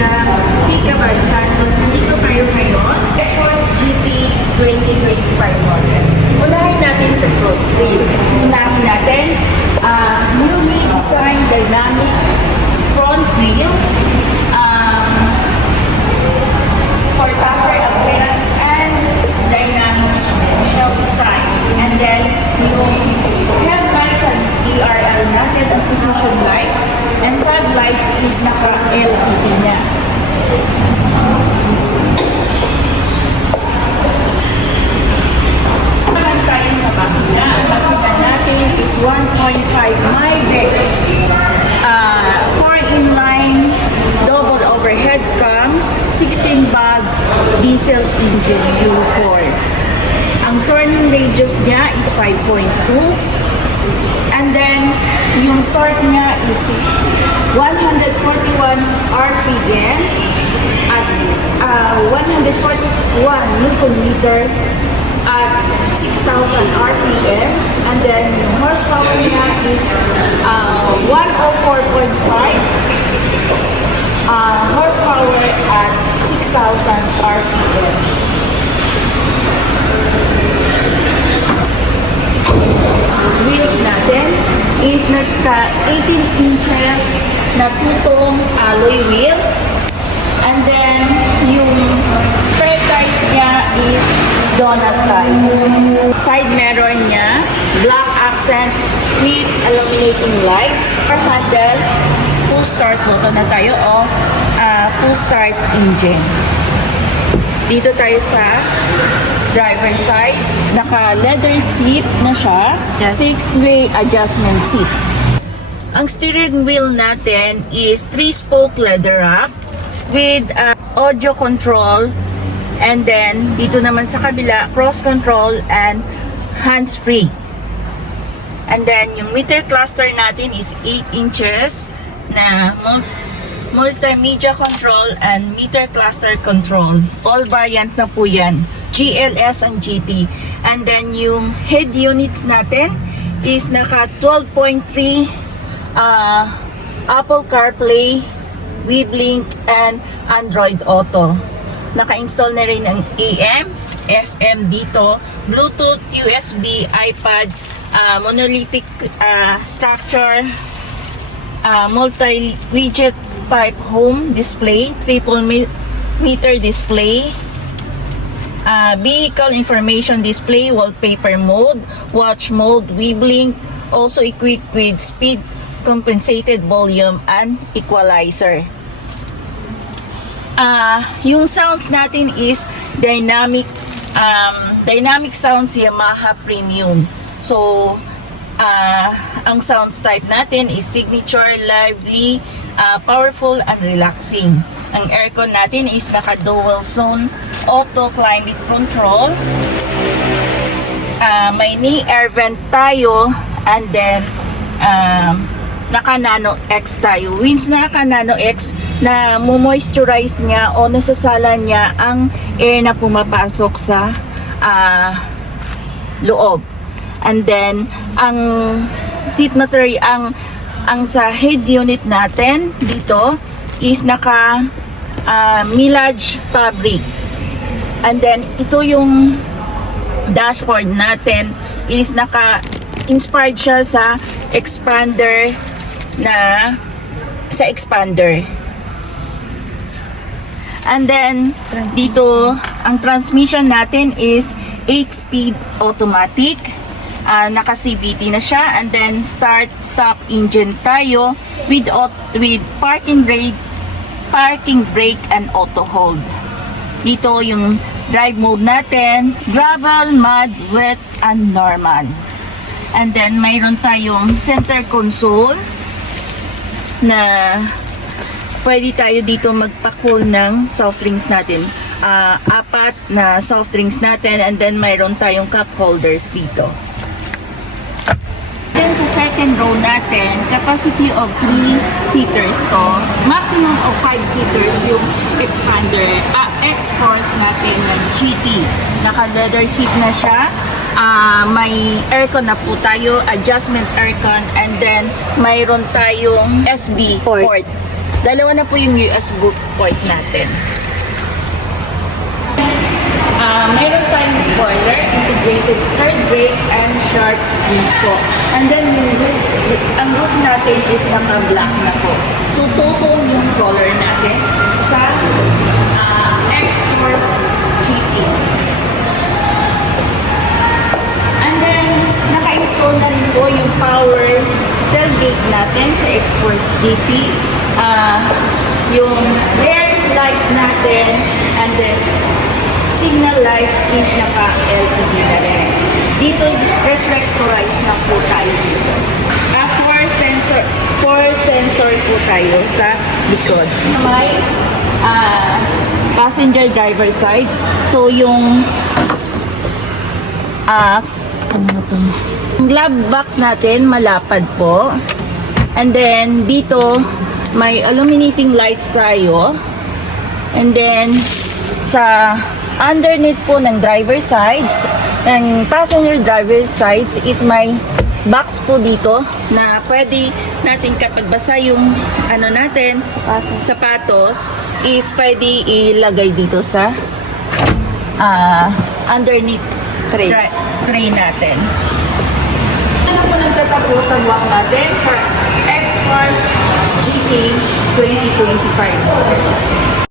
ng Picabag Santos. Nandito tayo ngayon. X-Force GT 2025 model. Unahin natin sa front wheel. Unahin natin newly designed dynamic front wheel for tougher appearance and dynamic shell design. And then yung headlights and DRL natin ang position lights and fog lights is naka-LED na. Naman tayo sa makina. Ang makina natin is 1.5 Myvec 4-in-line double overhead cam 16-valve diesel engine U4. Ang turning radius niya is 5.2. And then, yung torque niya is 141 RPM at 141 Newton meter at 6,000 RPM. And then, yung horsepower niya is 104.5 horsepower at 6,000 RPM. Wheels natin is nasa 18 inches na tutong alloy wheels. And then, yung spare tires niya is donut type. Side mirror niya, black accent with illuminating lights. Our handle, push start button na tayo o push start engine. Dito tayo sa driver side, naka-leather seat na siya, 6-way adjustment seats. Ang steering wheel natin is 3-spoke leather wrap with audio control, and then dito naman sa kabila, cross control and hands-free. And then yung meter cluster natin is 8 inches na multimedia control and meter cluster control. All variant na po yan. GLS and GT. And then yung head units natin is naka 12.3 Apple CarPlay, WeBlink, and Android Auto. Naka-install na rin ang AM, FM dito, Bluetooth, USB, iPad, monolithic structure, multi-widget type home display, triple meter display, vehicle information display, wallpaper mode, watch mode, WeBlink, also equipped with speed compensated volume and equalizer. Yung sounds natin is dynamic sounds Yamaha Premium. So ang sounds type natin is signature, lively, powerful and relaxing. Ang aircon natin is naka dual zone auto climate control. May knee air vent tayo, and then naka Nano X tayo. Winds na naka Nano X na moisturize niya o nasasala niya ang air na pumapasok sa loob. And then ang seat material, ang sa head unit natin dito is naka Milage fabric. And then ito yung dashboard natin is naka inspired siya sa expander and then dito ang transmission natin is 8-speed automatic. Naka CVT na siya, and then start stop engine tayo with parking brake and auto hold. Dito yung drive mode natin, gravel, mud, wet and normal. And then mayroon tayong center console na pwede tayo dito magpa-cool ng soft drinks natin. 4 na soft drinks natin, and then mayroon tayong cup holders dito. Then sa second row natin, capacity of 3 seaters to. Maximum of 5 seaters yung expander, X-Force natin ng GT. Naka-leather seat na siya. May aircon na po tayo, adjustment aircon, and then mayroon tayong USB port Dalawa na po yung USB port natin. Mayroon tayong spoiler, integrated third brake, and short springs po. And then ang roof natin is naka-black na po. So, two-tone yung color natin sa X-Force GT. And then, naka-install na rin po yung power tailgate natin sa X-Force GT. Yung rear lights natin, and then signal lights is naka-LED na rin. Dito, reflectorize na po tayo dito. Four sensor po tayo sa likod. May passenger driver side. So, yung yung glove box natin, malapad po. And then, dito, may illuminating lights tayo. And then, sa underneath po ng driver sides, ng passenger driver sides is may box po dito na pwede natin kapag basa yung ano natin, sapatos is pwede ilagay dito sa underneath tray natin. Ano po nagtatapos ang walk natin sa X-Force GT 2025.